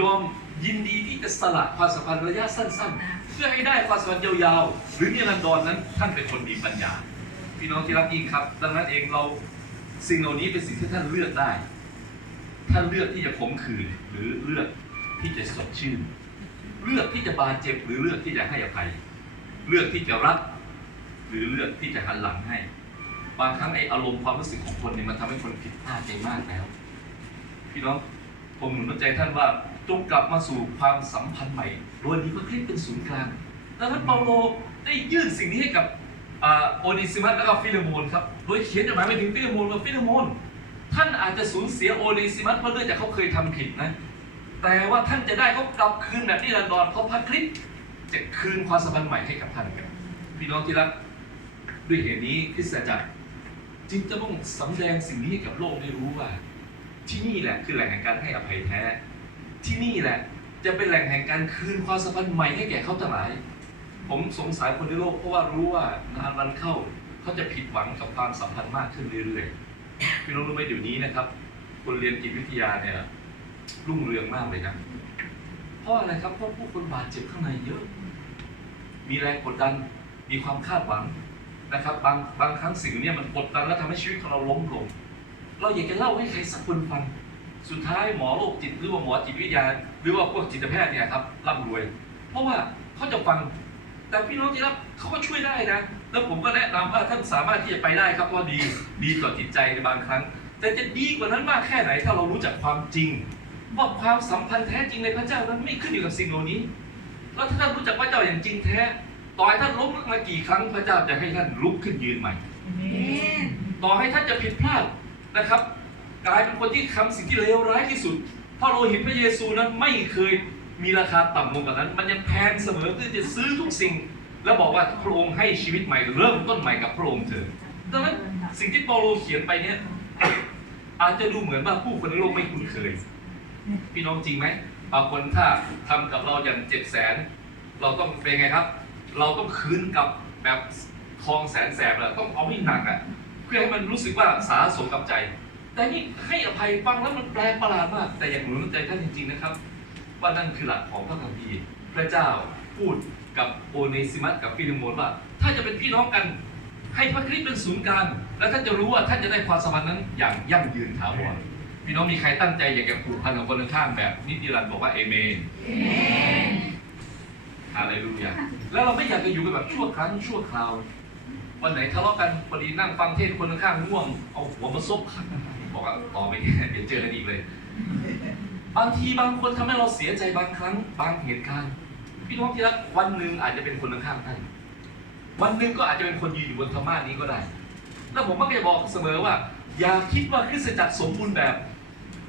ยอมยินดีที่จะสละความสัมพันธ์ระยะสั้น ๆ เพื่อให้ได้ความสัมพันธ์ยาวๆ หรือนิรันดรนั้นท่านเป็นคนมีปัญญา พี่น้องที่รักยิ่งครับ ดังนั้นเองเราสิ่งเหล่านี้เป็นสิ่งที่ท่านเลือกได้ ท่านเลือกที่จะขมขื่นหรือเลือกที่จะสดชื่น เลือกที่จะบาดเจ็บหรือเลือกที่จะให้อภัย เลือกที่จะรัก หรือเลือกที่จะหันหลังให้ บางครั้งไออารมณ์ความรู้สึกของคนเนี่ยมันทำให้คนผิดพลาดไปมากแล้ว พี่น้อง ผมหนุนใจท่านว่าจงกลับมาสู่ความสัมพันธ์ใหม่โดยมีพระคริสต์เป็นศูนย์กลางดังนั้นเปาโลได้ยื่นสิ่งนี้ให้กับอโอนิซิมัสและก็ฟิเลโมนครับ โดยเขียนจดหมายไปถึงฟิเลโมนว่าฟิเลโมน ท่านอาจจะสูญเสียโอนิซิมัสเพราะเนื่องจากเขาเคยทำผิดนะ แต่ว่าท่านจะได้เขากลับคืนแบบนิรันดรเพราะพระคริสต์จะคืนความสัมพันธ์ใหม่ให้กับท่านครับพี่น้องที่รักด้วยเหตุนี้คริสตจักรจึงจะต้องสำแดงสิ่งนี้ให้กับโลกได้รู้ว่า ที่นี่แหละคือแหล่งแห่งการให้อภัยแท้ ที่นี่แหละจะเป็นแหล่งแห่งการคืนความสัมพันธ์ใหม่ให้แก่เขาทั้งหลาย ผมสงสารคนในโลกเพราะว่ารู้ว่านานวันเข้าเขาจะผิดหวังกับความสัมพันธ์มากขึ้นเรื่อยๆพี่น้องรู้ไหมเดี๋ยวนี้นะครับ คนเรียนจิตวิทยาเนี่ยรุ่งเรืองมากเลยนะเพราะอะไรครับเพราะผู้คนบาดเจ็บข้างในเยอะ มีแรงกดดันมีความคาดหวังนะครับ บางบางครั้งสิ่งเนี้มันกดดันแล้วทำให้ชีวิตของเราล้มลง เราอยากจะเล่าให้ใครสักคนฟัง สุดท้ายหมอโรคจิตหรือว่าหมอจิตวิทยา หรือว่าพวกจิตแพทย์เนี่ยครับร่ำรวย เพราะว่าเขาจะฟัง แต่พี่น้องที่รับเขาก็ช่วยได้นะ แล้วผมก็แนะนำว่าท่านสามารถที่จะไปได้ครับเพราะดีดีต่อจิตใจในบางครั้ง แต่จะดีกว่านั้นมากแค่ไหนถ้าเรารู้จักความจริงว่าความสัมพันธ์แท้จริงในพระเจ้านั้นไม่ขึ้นอยู่กับสิ่งเหล่านี้ แล้วถ้าท่านรู้จักพระเจ้าอย่างจริงแท้ ต่อให้ท่านล้มมากี่ครั้งพระเจ้าจะให้ท่านลุกขึ้นยืนใหม่ ต่อให้ท่านจะผิดพลาด นะครับ กลายเป็นคนที่ทำสิ่งที่เลวร้ายที่สุด เพราะโลหิตพระเยซูนั้นไม่เคยมีราคาต่ำลงกว่านั้น มันยังแพงเสมอที่จะซื้อทุกสิ่ง แล้วบอกว่าพระองค์ให้ชีวิตใหม่เริ่มต้นใหม่กับพระองค์เถิดดังนั้นสิ่งที่เปาโลเขียนไปเนี่ยอาจจะดูเหมือนว่าผู้คนในโลกไม่คุ้นเคย พี่น้องจริงไหมบางคนถ้าทำกับเราอย่างเจ็ดแสน เราต้องเป็นไงครับ เราต้องคืนกับแบบทองแสนแสบเลยต้องเอาให้หนักอะ เพื่อให้มันรู้สึกว่าสาสมกับใจ แต่นี่ให้อภัยฟังแล้วมันแปลกประหลาดมาก แต่อย่างหนุนใจท่านจริงๆนะครับ ว่านั่นคือหลักของพระคัมภีร์พระเจ้าพูดกับโอเนซิมัสกับฟิลิโมนว่า ถ้าจะเป็นพี่น้องกัน ให้พระคริสต์เป็นศูนย์กลางแล้วท่านจะรู้ว่าท่านจะได้ความสัมพันธ์นั้นอย่างยั่งยืนถาวรพี่น้องมีใครตั้งใจอยากจะผูกพันกับคนข้างๆแบบนิติรันดร์บอกว่าเอเมนฮาเลลูยาแล้วเราไม่อยากจะอยู่กันแบบชั่วครั้งชั่วคราว วันไหนทะเลาะกันพอดีนั่งฟังเทศคนข้างง่วง เอาหัวมาซบบอกว่าต่อไปเนี่ยเดี๋ยวเจอกันอีกเลย บางทีบางคนทำให้เราเสียใจบางครั้ง บางเหตุการณ์พี่น้องที่รักวันหนึ่งอาจจะเป็นคนข้างท่านวันหนึ่งก็อาจจะเป็นคนยืนอยู่บนธรรมานี้ก็ได้ แล้วผมมักจะบอกเสมอว่า อย่าคิดว่าคริสตจักรสมบูรณ์แบบ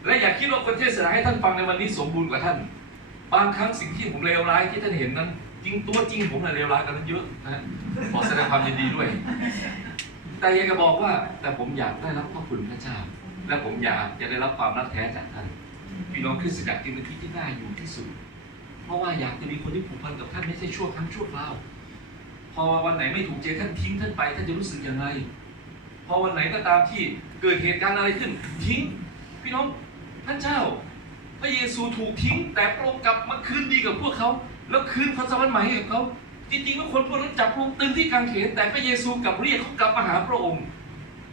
และอย่าคิดว่าคนเทศนาให้ท่านฟังในวันนี้สมบูรณ์กว่าท่าน บางครั้งสิ่งที่ผมเลวร้ายที่ท่านเห็นนั้น ริงตัวจริงผมน่ะเลวร้ายกันนั้นเยอะนะขอแสดงความยินดีด้วย แต่อยากจะบอกว่า แต่ผมอยากได้รับพระคุณพระเจ้า และผมอยากจะได้รับความรักแท้จากท่านพี่น้องคริสตจักรจึงเป็นที่ที่น่าอยู่ที่สุด เพราะว่าอยากจะมีคนที่ผูกพันกับท่านไม่ใช่ชั่วครั้งชั่วคราวพอวันไหนไม่ถูกใจท่านทิ้งท่านไปท่านจะรู้สึกยังไงพอวันไหนก็ตามที่เกิดเหตุการณ์อะไรขึ้น ทิ้ง พี่น้องพระเจ้า พระเยซูถูกทิ้งแต่พระองค์กลับมาคืนดีกับพวกเขา แล้วคืนความสัมพันธ์ใหม่ให้กับเขาจริงๆว่าคนพวกนั้นจับพระองค์ตึงที่กางเขนแต่พระเยซูกลับเรียกเขากลับมาหาพระองค์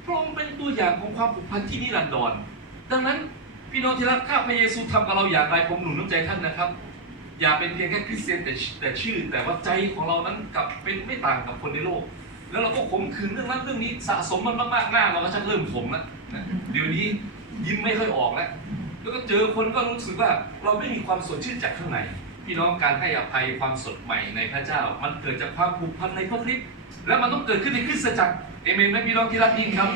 พระองค์เป็นตัวอย่างของความผูกพันที่นิรันดร ดังนั้นพี่น้องที่รักข้าพระเยซูทำกับเราอย่างไรผมหนุนน้ำใจท่านนะครับ อย่าเป็นเพียงแค่คริสเตียนแต่แต่ชื่อ แต่ว่าใจของเรานั้นกลับเป็นไม่ต่างกับคนในโลก แล้วเราก็ขมขืนเรื่องนั้นเรื่องนี้สะสมมันมากๆหน้าเราก็ชักเริ่มขมแล้วนะเดี๋ยวนี้ยิ้มไม่ค่อยออกแล้วแล้วก็เจอคนก็รู้สึกว่าเราไม่มีความสดชื่นจากข้างใน พี่น้องการให้อภัยความสดใหม่ในพระเจ้า มันเกิดจากความผูกพันในพระคริสต์และมันต้องเกิดขึ้นในคริสตจักรเอเมนไหมพี่น้องที่รักยิ่งครับ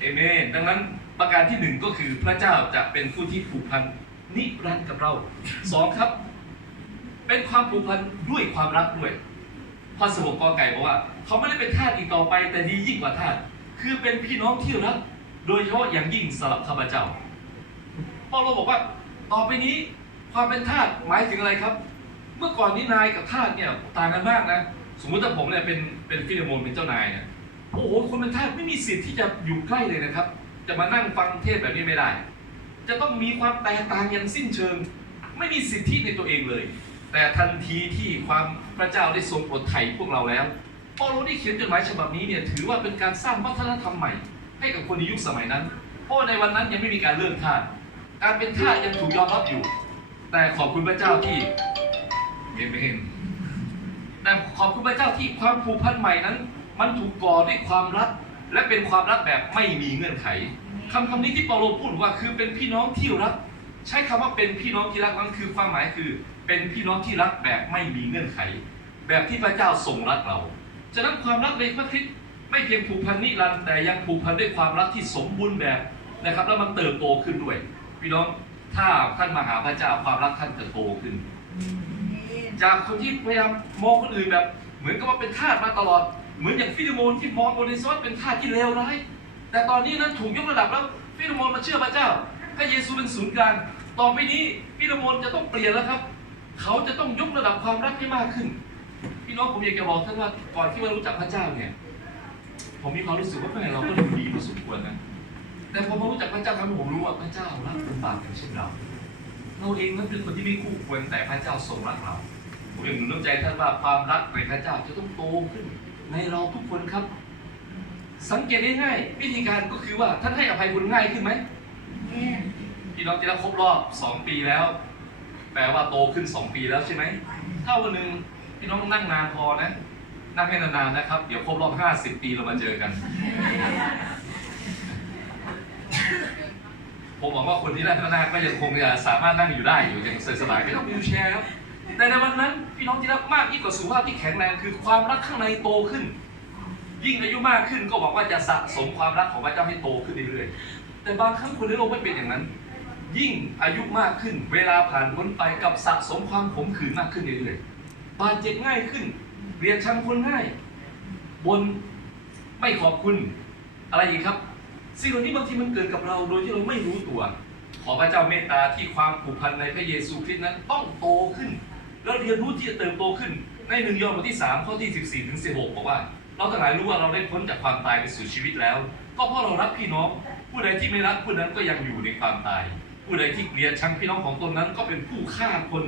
เอเมนดังนั้นประการที่หนึ่งก็คือพระเจ้าจะเป็นผู้ที่ผูกพันนิรันดร์กับเราสองครับ เป็นความผูกพันด้วยความรักด้วยพระสวกกอไก่บอกว่า เขาไม่ได้เป็นทาสอีกต่อไป แต่ดียิ่งกว่าทาสคือเป็นพี่น้องที่รักโดยเฉพาะอย่างยิ่งสำหรับข้าพเจ้าเปาโลบอกว่า ต่อไปนี้ ความเป็นทาสหมายถึงอะไรครับ เมื่อก่อนนี้นายกับทาสเนี่ยต่างกันมากนะ สมมติถ้าผมเนี่ยเป็นเป็นฟิลโมนเป็นเจ้านายเนี่ยโอ้โหคนเป็นทาสไม่มีสิทธิ์ที่จะอยู่ใกล้เลยนะครับ จะมานั่งฟังเทศแบบนี้ไม่ได้ จะต้องมีความแตกต่างอย่างสิ้นเชิง ไม่มีสิทธิในตัวเองเลย แต่ทันทีที่ความพระเจ้าได้ทรงโปรดไถ่พวกเราแล้วเปาโลได้เขียนจดหมายฉบับนี้เนี่ยถือว่าเป็นการสร้างวัฒนธรรมใหม่ ให้กับคนในยุคสมัยนั้น เพราะในวันนั้นยังไม่มีการเลิกทาสการเป็นทาสยังถูกยอมรับอยู่ แต่ขอบคุณพระเจ้าที่เอเมนแต่ขอบคุณพระเจ้าที่ความผูกพันใหม่นั้น มันถูกก่อด้วยความรัก และเป็นความรักแบบไม่มีเงื่อนไขคำคำนี้ที่เปาโลพูดว่าคือเป็นพี่น้องที่รัก ใช้คำว่าเป็นพี่น้องที่รักนั้นคือความหมายคือ เป็นพี่น้องที่รักแบบไม่มีเงื่อนไข แบบที่พระเจ้าทรงรักเรา ฉะนั้นความรักในพระคริสต์ไม่เพียงผูกพันนิรันดร์แต่ยังผูกพันด้วยความรักที่สมบูรณ์แบบนะครับ แล้วมันเติบโตขึ้นด้วย พี่น้อง ถ้าท่านมาหาพระเจ้าความรักท่านจะโตขึ้น จากคนที่พยายามมองคนอื่นแบบ เหมือนกับว่าเป็นทาสมาตลอด เหมือนอย่างฟิลิโมนที่มองโอเนซอสเป็นทาสที่เลวร้ายแต่ตอนนี้นั้นถูกยกระดับแล้วฟิลิโมนมาเชื่อพระเจ้าพระเยซูเป็นศูนย์กลางต่อไปนี้ฟิลิโมนจะต้องเปลี่ยนแล้วครับ เขาจะต้องยกระดับความรักให้มากขึ้น พี่น้องผมอยากจะบอกท่านว่าก่อนที่เรารู้จักพระเจ้าเนี่ยผมมีความรู้สึกว่าแม่เราก็ดูดีพอสมควรนะ แต่พอมารู้จักพระเจ้าทำให้ผมรู้ว่าพระเจ้ารักคนบาปอย่างเช่นเรา เราเองนั้นเป็นคนที่ไม่คู่ควรแต่พระเจ้าทรงรักเราผมอยากหนุนน้ำใจท่านว่าความรักในพระเจ้าจะต้องโตขึ้น ในเราทุกคนครับ สังเกตได้ง่ายวิธีการก็คือว่าท่านให้อภัยคนง่ายขึ้นไหมพี่น้องจะได้ครบรอบ2ปีแล้ว แปลว่าโตขึ้น2ปีแล้วใช่ไหมถ้าวันหนึ่งพี่น้องนั่งนานพอนะ นั่งให้นานๆนะครับ เดี๋ยวครบรอบ50ปีเรามาเจอกัน ผมหวังว่าคนที่นั่งข้างหน้าก็ยังคงจะสามารถนั่งอยู่ได้อยู่อย่างสบายๆไม่ต้องวิวแชร์ครับแต่ในวันนั้นพี่น้องที่รักมากยิ่งกว่าสุขภาพที่แข็งแรงคือความรักข้างในโตขึ้น ยิ่งอายุมากขึ้นก็หวังว่าจะสะสมความรักของพระเจ้าให้โตขึ้นเรื่อยๆแต่บางครั้งคนในโลกไม่เป็นอย่างนั้น ยิ่งอายุมากขึ้น เวลาผ่านพ้นไปกับสะสมความขมขื่นมากขึ้นเรื่อยๆบาดเจ็บง่ายขึ้นเกลียดชังคนง่ายบนไม่ขอบคุณอะไรอีกครับ สิ่งเหล่านี้บางทีมันเกิดกับเราโดยที่เราไม่รู้ตัว ขอพระเจ้าเมตตาที่ความผูกพันในพระเยซูคริสต์นั้นต้องโตขึ้น แล้วเรียนรู้ที่จะเติบโตขึ้น ในหนึ่งยอห์นบทที่3ข้อที่14ถึง16บอกว่า เราทั้งหลายรู้ว่าเราได้พ้นจากความตายไปสู่ชีวิตแล้ว ก็เพราะเรารักพี่น้อง ผู้ใดที่ไม่รักผู้นั้นก็ยังอยู่ในความตาย ผู้ใดที่เกลียดชังพี่น้องของตนนั้นก็เป็นผู้ฆ่าคน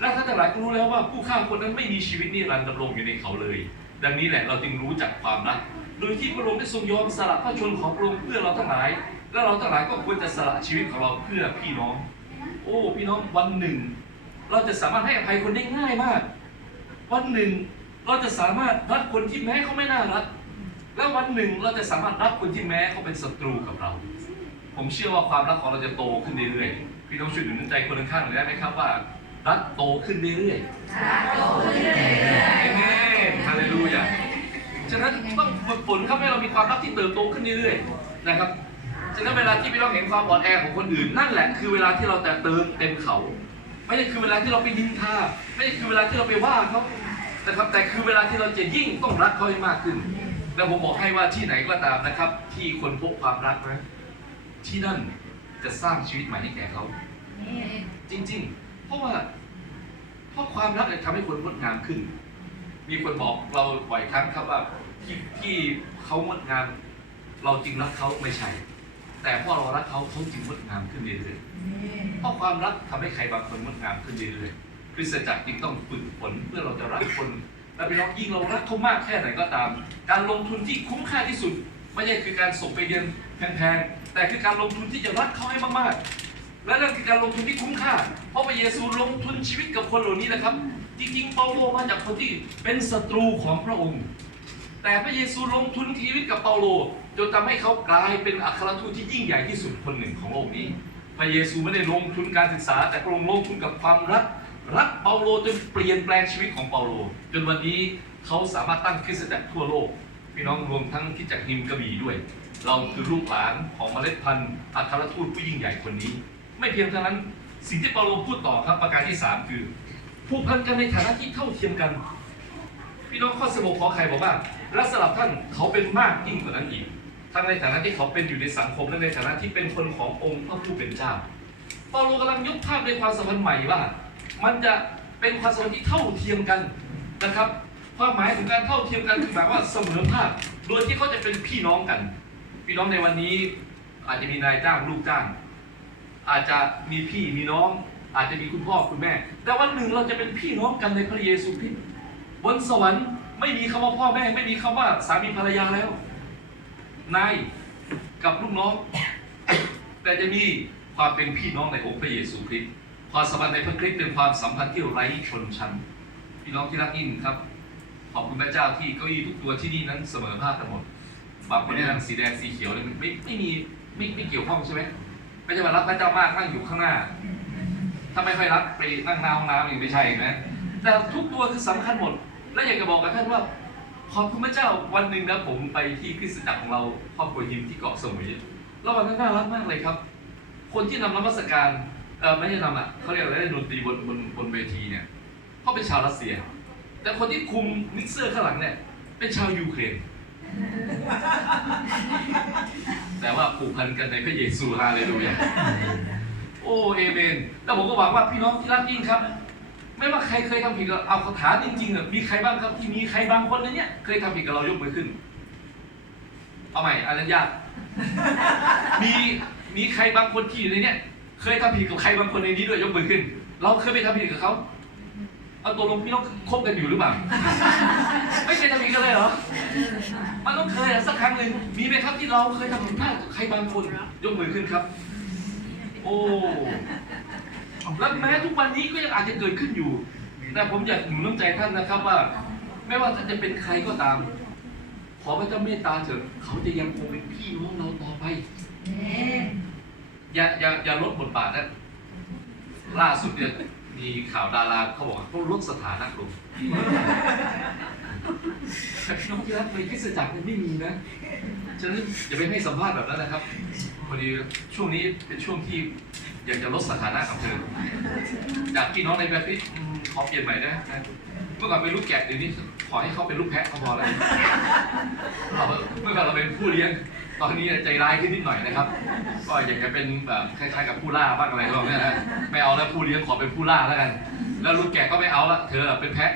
และท่านทั้งหลายก็รู้แล้วว่าผู้ฆ่าคนนั้นไม่มีชีวิตนิรันดร์ดำรงอยู่ในเขาเลย ดังนี้แหละเราจึงรู้จักความรัก โดยที่พระองค์ได้ทรงยอมสละพระชนของพระองค์เพื่อเราทั้งหลาย และเราทั้งหลายก็ควรจะสละชีวิตของเราเพื่อพี่น้อง โอ้ พี่น้องวันหนึ่ง เราจะสามารถให้อภัยคนได้ง่ายมาก วันหนึ่งเราจะสามารถรักคนที่แม้เขาไม่น่ารัก และวันหนึ่งเราจะสามารถรักคนที่แม้เขาเป็นศัตรูกับเรา ผมเชื่อว่าความรักของเราจะโตขึ้นเรื่อยๆ พี่น้องช่วยหนุนใจคนข้างๆหน่อยได้ไหมครับว่ารักโตขึ้นเรื่อยๆเอเมนฮาเลลูยา ฉะนั้นต้องฝึกฝนครับให้เรามีความรักที่เติบโตขึ้นเรื่อยๆนะครับ ฉะนั้นเวลาที่พี่น้องเห็นความอ่อนแอของคนอื่นนั่นแหละคือเวลาที่เราจะเติมเต็มเขา ไม่ใช่คือเวลาที่เราไปดินทาไม่ใช่คือเวลาที่เราไปว่าเขานะครับแต่คือเวลาที่เราจะยิ่งต้องรักเขาให้มากขึ้น แล้วผมบอกให้ว่าที่ไหนก็ตามนะครับ ที่คนพบความรักนะที่นั่นจะสร้างชีวิตใหม่ให้แก่เขาจริง ๆ เพราะว่าเพราะความรักเนี่ยทำให้คนงดงามขึ้น มีคนบอกเราบ่อยครั้งครับว่าที่ที่เขางดงามเราจริงรักเขาไม่ใช่ แต่เพราะเรารักเขาเขาจึงงดงามขึ้นเรื่อยๆเพราะความรักทำให้ใครบางคนงดงามขึ้นเรื่อยๆคริสตจักรจึงต้องฝึกฝนเพื่อเราจะรักคน และพี่น้องยิ่งเรารักเขามากแค่ไหนก็ตาม การลงทุนที่คุ้มค่าที่สุด ไม่ใช่คือการส่งไปเรียนแพงๆแต่คือการลงทุนที่จะรักเขาให้มากๆและนั่นคือการลงทุนที่คุ้มค่า เพราะพระเยซูลงทุนชีวิตกับคนเหล่านี้นะครับ จริงๆเปาโลมาจากคนที่เป็นศัตรูของพระองค์ แต่พระเยซูลงทุนชีวิตกับเปาโลจนทำให้เขากลายเป็นอัครทูตที่ยิ่งใหญ่ที่สุดคนหนึ่งของโลกนี้ พระเยซูไม่ได้ลงทุนการศึกษา แต่พระองค์ลงทุนกับความรักรักเปาโลจนเปลี่ยนแปลงชีวิตของเปาโล จนวันนี้เขาสามารถตั้งคริสตจักรทั่วโลก พี่น้องรวมทั้งที่จากฮิมกระบี่ด้วย เราคือลูกหลานของเมล็ดพันธุ์อัครทูตผู้ยิ่งใหญ่คนนี้ ไม่เพียงเท่านั้นสิ่งที่เปาโลพูดต่อครับประการที่สามคือ ผูกพันกันในฐานะที่เท่าเทียมกัน พี่น้องข้อสรุปของใครบอกว่าและสำหรับท่านเขาเป็นมากยิ่งกว่านั้นอีกทั้งในฐานะที่เขาเป็นอยู่ในสังคมและในฐานะที่เป็นคนขององค์พระผู้เป็นเจ้าเปาโลกำลังยกภาพในความสัมพันธ์ใหม่ว่า มันจะเป็นความสัมพันธ์ที่เท่าเทียมกันนะครับความหมายของการเท่าเทียมกันคือหมายว่าเสมอภาคโดยที่เขาจะเป็นพี่น้องกัน พี่น้องในวันนี้อาจจะมีนายจ้างลูกจ้าง อาจจะมีพี่มีน้อง อาจจะมีคุณพ่อคุณแม่ แต่วันหนึ่งเราจะเป็นพี่น้องกันในพระเยซูคริสต์บนสวรรค์ไม่มีคำว่าพ่อแม่ ไม่มีคำว่าสามีภรรยาแล้วนายกับลูกน้อง แต่จะมีความเป็นพี่น้องในองค์พระเยซูคริสต์ความสัมพันธ์ในพระคริสต์เป็นความสัมพันธ์ที่ไร้ชนชั้น พี่น้องที่รักยิ่งครับ ขอบคุณพระเจ้าที่เก้าอี้ทุกตัวที่นี่นั้นเสมอภาคกันหมดบางคนได้นั่งสีแดงสีเขียวเลยไม่ไม่มีไม่ไม่เกี่ยวข้องใช่ไหมไม่ใช่ว่ารักพระเจ้ามากนั่งอยู่ข้างหน้า ถ้าไม่ค่อยรักไปนั่งหน้าห้องน้ำนี่ไม่ใช่นะแต่ทุกตัวคือสำคัญหมด และอยากจะบอกกับท่านว่าขอบคุณพระเจ้าวันหนึ่งนะผมไปที่คริสตจักรของเราครอบครัวยิมที่เกาะสมุยแล้ววันนั้นน่ารักมากเลยครับ คนที่นำนมัสการเออไม่ใช่นำอะเขาเรียกอะไรดนตรีบนบนบนเวทีเนี่ยเขาเป็นชาวรัสเซีย แต่คนที่คุมมิกเซอร์ข้างหลังเนี่ยเป็นชาวยูเครนแต่ว่าผูกพันกันในพระเยซูฮาเลลูยาโอ้เอเมนแล้วผมก็หวังว่าพี่น้องที่รักยิ่งครับ ไม่ว่าใครเคยทำผิดกับเอาคาถามจริงๆอะมีใครบ้างครับที่มีใครบางคนในเนี้ยเคยทำผิดกับเรายกมือขึ้น เอาใหม่อันนั้นยากมีมีใครบางคนที่อยู่ในเนี้ยเคยทำผิดกับใครบางคนในนี้ด้วยยกมือขึ้น เราเคยไปทำผิดกับเขาเอาตัวลงพี่น้องคบกันอยู่หรือเปล่า ไม่เคยทำผิดกันเลยเหรอ มันต้องเคยสักครั้งหนึ่งมีไหมครับที่เราเคยทำผิดพลาดกับใครบางคน ยกมือขึ้นครับ โอ้แล้วแม้ทุกวันนี้ก็ยังอาจจะเกิดขึ้นอยู่ แต่ผมอยากหนุนน้ำใจท่านนะครับว่า ไม่ว่าท่านจะเป็นใครก็ตาม ขอพระเจ้าเมตตาเถิดเขาจะยังคงเป็นพี่น้องเราต่อไป อย่าอย่าอย่าลดบทบาทนะล่าสุดเนี่ยมีข่าวดาราเขาบอกว่าเขาลดสถานะลงน้องที่รักในคริสตจักรเนี่ยไม่มีนะ ฉะนั้นอย่าไปให้สัมภาษณ์แบบนั้นนะครับ พอดีช่วงนี้เป็นช่วงที่อยากจะลดสถานะกับเธอจากพี่น้องในแบบนี้ขอเปลี่ยนใหม่ได้เมื่อก่อนเป็นลูกแกะเดี๋ยวนี้ขอให้เขาเป็นลูกแพะก็พอแล้วเรเมื่อก่อนเราเป็นผู้เลี้ยง ตอนนี้ใจร้ายขึ้นนิดหน่อยนะครับ ก็อยากจะเป็นแบบคล้ายๆกับผู้ล่าบ้างอะไรบ้างเนี่นะไม่เอาแล้วผู้เลี้ยงขอเป็นผู้ล่าแล้วกัน แล้วลูกแกะก็ไม่เอาละเธอเป็นแพะ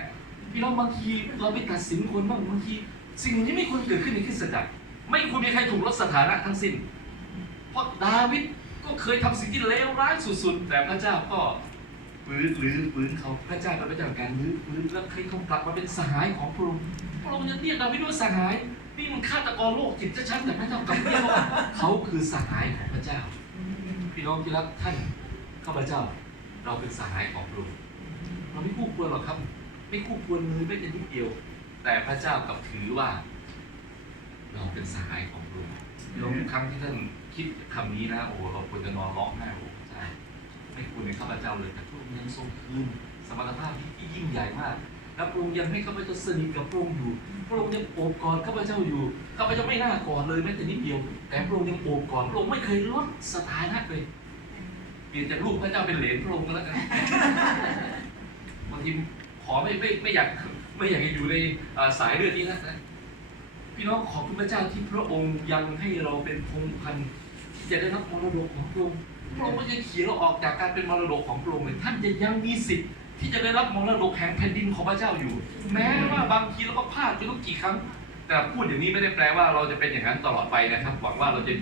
พี่น้องบางทีเราไปตัดสินคนบ้างบางทีสิ่งนี้ไม่ควรเกิดขึ้นในคริสตจักร ไม่ควรมีใครถูกลดสถานะทั้งสิ้น เพราะดาวิดก็เคยทำสิ่งที่เลวร้ายสุดๆ แต่พระเจ้าก็ฟื้นหรือฟื้นเขาพระเจ้าเป็นพระเจ้าการลื้อฟื้นแล้วให้เขากลับมาเป็นสหายของพระองค์พระองค์จะเรียกดาวิดว่าสหายนี่มันฆาตกรโลกจิตชัดๆแต่พระเจ้ากลับเรียกว่าเขาคือสหายของพระเจ้าพี่น้องที่รักท่านข้าพเจ้า เราเป็นสหายของพระองค์เราไม่คู่ควรหรอกครับ ไม่คู่ควรเลยไม่แต่นิดเดียว แต่พระเจ้ากลับถือว่า เราเป็นสหายของระองค์พี่น้องครั้งที่ท่านคิดคำนี้นะโอ้เราควรจะนอนร้องไห้โอ้พระเจ้าไม่ควรในข้าพเจ้าเลยแต่พระองค์ยังทรงคืนสมรรถภาพที่ยิ่งใหญ่มากและพระองค์ยังให้ข้าพเจ้าสนิทกับพระองค์อยู่พระองค์ยังโอบกอดข้าพเจ้าอยู่ข้าพเจ้าไม่น่ากอดเลยแม้แต่นิดเดียว แต่พระองค์ยังโอบกอดพระองค์ไม่เคยลดสถานะเลยเปลี่ยนจากลูกพระเจ้าเป็นเหลนพระองค์ก็แล้วกันบางทีขอไม่ไม่ไม่อยากไม่อยากจะอยู่ในสายเลือดนี้นะ พี่น้องขอบคุณพระเจ้าที่พระองค์ยังให้เราเป็นพงพันธุ์ที่จะได้รับมรดกของพระองค์พระองค์ไม่ได้ขียนเราออกจากการเป็นมรดกของพระองค์เลยท่านจะยังมีสิทธิ์ที่จะได้รับมรดกแห่งแผ่นดินของพระเจ้าอยู่ แม้ว่าบางทีเราก็พลาดไปรู้กี่ครั้ง แต่พูดอย่างนี้ไม่ได้แปลว่าเราจะเป็นอย่างนั้นตลอดไปนะครับ หวังว่าเราจะ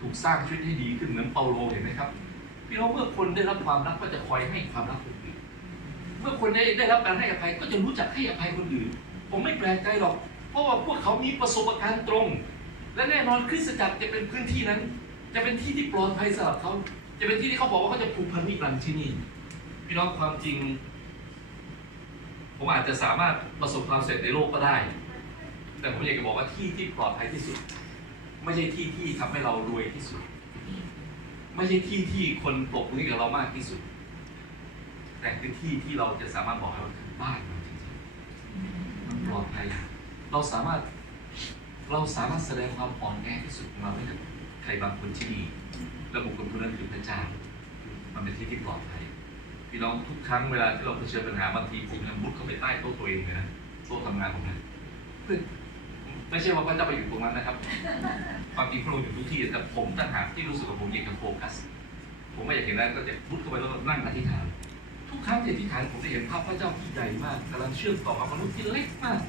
ถูกสร้างชีวิตให้ดีขึ้นเหมือนเปาโลเห็นไหมครับพี่น้องเมื่อคนได้รับความรักก็จะคอยให้ความรักคนอื่นเมื่อคนได้ได้รับการให้อภัยก็จะรู้จักให้อภัยคนอื่น ผมไม่แปลกใจหรอก เพราะว่าพวกเขามีประสบการณ์ตรง และแน่นอนคริสตจักรจะเป็นพื้นที่นั้น จะเป็นที่ที่ปลอดภัยสำหรับเขา จะเป็นที่ที่เขาบอกว่าเขาจะผูกพันนิรันดร์ที่นี่พี่น้องความจริง ผมอาจจะสามารถประสบความสำเร็จในโลกก็ได้ แต่ผมอยากจะบอกว่าที่ที่ปลอดภัยที่สุด ไม่ใช่ที่ที่ทำให้เรารวยที่สุด ไม่ใช่ที่ที่คนปรบมือกับเรามากที่สุด แต่คือที่ที่เราจะสามารถบอกให้ว่าคือบ้านเราจริงๆมันปลอดภัย เราสามารถเราสามารถแสดงความอ่อนแอที่สุดของเราให้กับใครบางคนที่นี่และบุคคลคนนั้นคือพระเจ้ามันเป็นที่ที่ปลอดภัยพี่น้องทุกครั้งเวลาที่เราเผชิญปัญหาบางทีผมยังมุดเข้าไปใต้โต๊ะตัวเองเลยนะโต๊ะทำงานผมนะเพื่อไม่ใช่ว่าพระเจ้าไปอยู่ตรงนั้นนะครับความจริงพระองค์อยู่ทุกที่แต่ผมต่างหากที่รู้สึกว่าผมอยากจะโฟกัส ผมไม่อยากเห็นแล้วก็จะมุดเข้าไปแล้วนั่งอธิษฐาน ทุกครั้งที่อธิษฐานผมจะเห็นภาพพระเจ้าที่ใหญ่มากกำลังเชื่อมต่อกับมนุษย์ที่เล็กมาก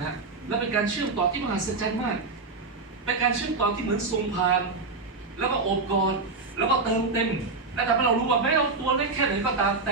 นะและเป็นการเชื่อมต่อที่มหัศจรรย์มาก เป็นการเชื่อมต่อที่เหมือนทรงพาน แล้วก็โอบกอดแล้วก็เติมเต็มและทำให้เรารู้ว่าแม้เราตัวเล็กแค่ไหนก็ตามแต่